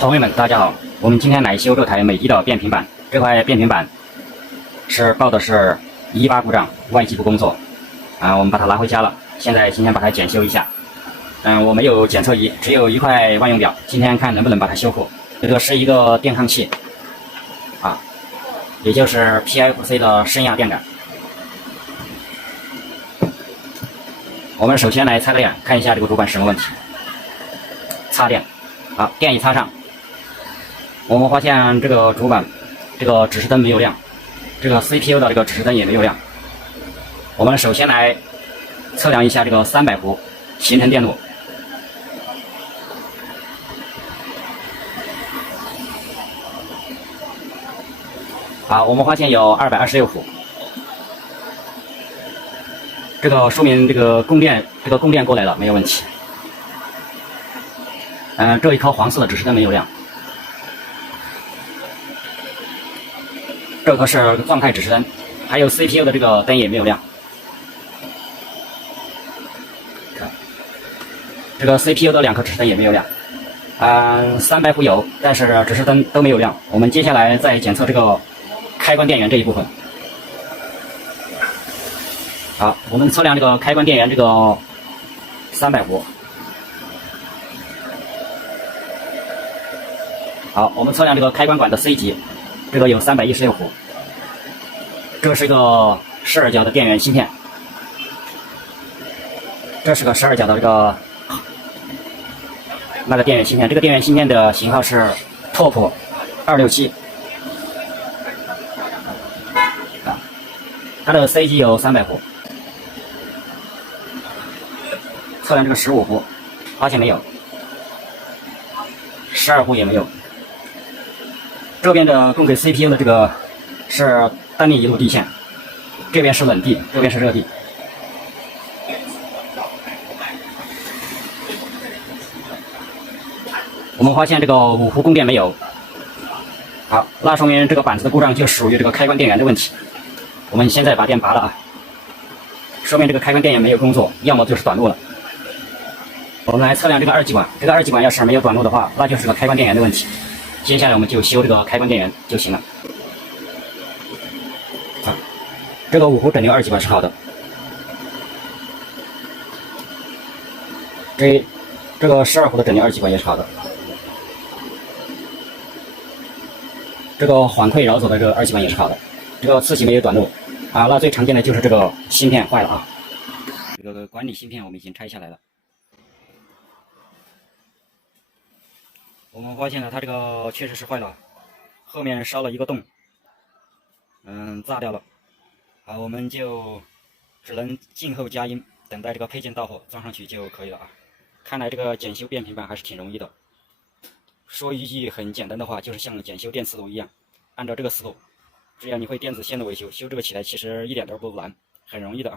朋友们，大家好，我们今天来修这台美的的变频板。这块变频板是报的是18故障，外机不工作。我们把它拿回家了，现在今天把它检修一下。我没有检测仪，只有一块万用表，今天看能不能把它修复。这个是一个电抗器，也就是 PFC 的升压电感。我们首先来擦个电，看一下这个主板什么问题。插电，好，电一插上，我们发现这个主板这个指示灯没有亮，这个 CPU 的这个指示灯也没有亮。我们首先来测量一下这个300伏行程电路。好，我们发现有226伏，这个说明这个供电过来了，没有问题。这一颗黄色的指示灯没有亮，这个是状态指示灯，还有 CPU 的这个灯也没有亮。看，这个 CPU 的2颗指示灯也没有亮。300伏有，但是指示灯都没有亮。我们接下来再检测这个开关电源这一部分。好，我们测量这个开关电源这个300伏。好，我们测量这个开关管的 C 级，这个有316伏。这是一个12角的电源芯片，这是个12角的这个电源芯片。这个电源芯片的型号是 TOP267。它的 C 级有300伏。测量这个15伏，发现没有，12伏也没有。这边的供给 CPU 的这个是单面一路地线，这边是冷地，这边是热地。我们发现这个5伏供电没有。好，那说明这个板子的故障就属于这个开关电源的问题。我们现在把电拔了说明这个开关电源没有工作，要么就是短路了。我们来测量这个2极管，这个2极管要是没有短路的话，那就是个开关电源的问题。接下来我们就修这个开关电源就行了。这个5伏整流2极管是好的。这个12伏的整流2极管也是好的。这个缓馈绕走的这个2极管也是好的。这个次级没有短路那最常见的就是这个芯片坏了这个管理芯片我们已经拆下来了。我们发现了它这个确实是坏了，后面烧了一个洞，炸掉了。好，我们就只能静候佳音，等待这个配件到货装上去就可以了看来这个检修变频板还是挺容易的。说一句很简单的话，就是像检修电磁炉一样，按照这个思路，只要你会电子线的维修，修这个起来其实一点都不难，很容易的